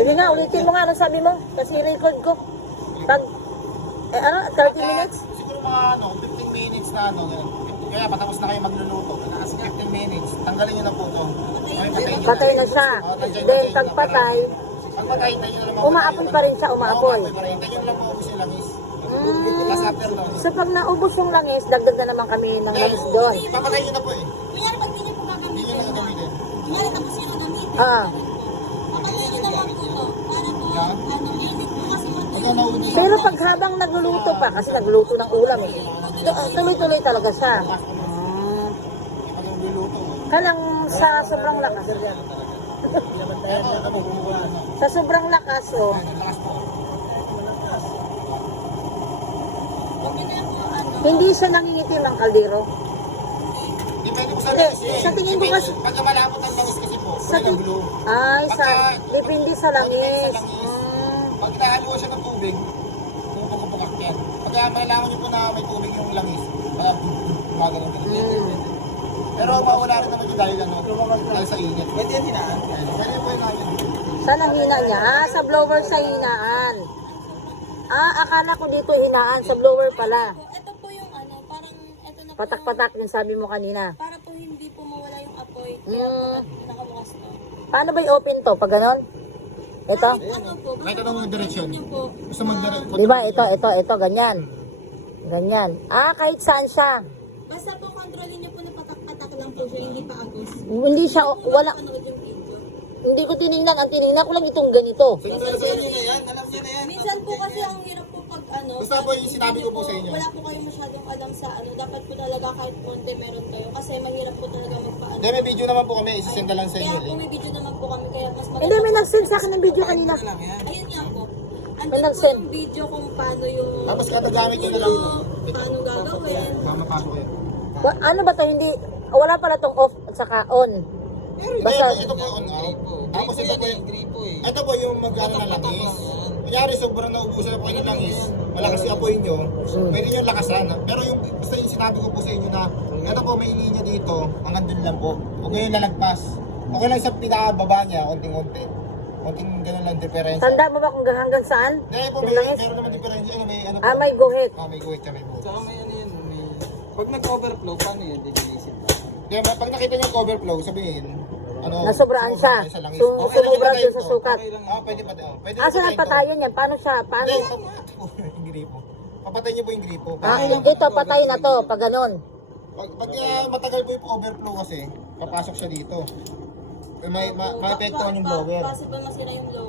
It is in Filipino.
Sige nga, ulitin mo nga ano sabi mo. Kasi record ko. Pag, 30 minutes? Siguro mga 15 minutes na ganun. Kaya patapos na kayo magluluto. Kasi 15 minutes, tanggalin nyo na po ito. Patay na siya. Then, pag patay, Pag patay, tayo na lang umaapoy pa rin siya, umaapoy. Tayo nyo lang maubos yung langis. Plus after nun. So, pag naubos yung langis, dagdag na naman kami ng langis doon. Papatay nyo na po eh. Kunyari, pag hindi niyo po Hindi nyo gagamitin na gamitin. kunyari, tapos yun ang dito. Ah. Papalitan niyo na lang po ito. Para po, init po kasi Pagka naubos. Pero pag habang nagluluto pa, kasi nagluluto ng ulam eh, tuloy-tuloy talaga siya. Pag nagluluto. Kalang sa sobrang lakas. Sa sobrang lakas, oh. Hindi siya nangingitim ang kaldero. Depende po sa Hindi, langis eh. sa tingin ko kasi- Pagka malapot ang langis kasi po, Sa kulay ng blue. depende sa langis. Pag nahaluwa siya ng tubig, pupukupukak yan. Pagka malaman niyo po na may tubig yung langis, gumagano'n ganun. Pero mawala rin naman yung dahil sa init. Pwede yan hinaan. Pwede po yung namin. Saan ang hina niya? Sa blower sa hinaan. Akala ko dito hinaan, sa blower pala. ito po yung parang, ito na po. Patak-patak yung sabi mo kanina. Para po hindi po mawala yung apoy. Nakabukas po. Paano ba i-open to? Pag ganon? Ito? Ano po? May tanong ng direksyon. Yun po. Gusto mag-direct. Di ba? Ito, ganyan. Ganyan. Kahit saan siya. Basta po kontrolin niyo po na patak-patak lang po siya, hindi pa agos. Hindi siya, wala, Panood yung video. hindi ko tinignan. Ang tinignan ko lang itong ganito. Minsan po kasi ang hirap po pag Basta po yung sinabi ko po sa inyo. Wala po kayo masyadong alam sa dapat po talaga kahit konti meron kayo. Kasi mahirap po talaga magpaano. Hindi, may video naman po kami. Isisend na lang sa inyo. Kaya po may video naman po kami, kaya mas maganda. Hindi, may nag-send sa akin ng video kanina. Ayun nga po. May Andun po nag-send. yung video kung paano yung Tapos katagamit nyo na lang po. paano gagawin. Mamapasok kayo. Ano ba to? Hindi, wala pala tong off at saka on. Basta, Ito po on out. Tapos ito po yung ito po yung magkano na langis. Kunyari sobrang naubusan na po kayo ng langis, malakas yung apoy nyo, pwede nyo lakasan. Pero yung basta yung sinabi ko po sa inyo na ito po may linya dito, hanggang dun lang po. Huwag kayong lalagpas. Okay lang sa pinakababa niya, konting-konti. Konting ganun lang diferensya. tanda mo ba kung hanggang saan? Hindi po, Yung langis? meron naman diferensya. May ano po. May guhit. May guhit siya, may buhos. Saka may ano yun, may... Pag nag-overflow, paano yun? Dibilisin ba? Kaya pag nakita nyo yung overflow, sabihin, Nasobraan siya. sa langis. Sumubra doon sa sukat. Pwede pa. Pwede Saan ang patayan yan? Paano siya? Paano? yung gripo. Papatay niyo po yung gripo. Ito, patay na to. Pag ganon. Pag matagal po yung overflow kasi, papasok siya dito. May apektuhan yung blower. Possible masira yung blower.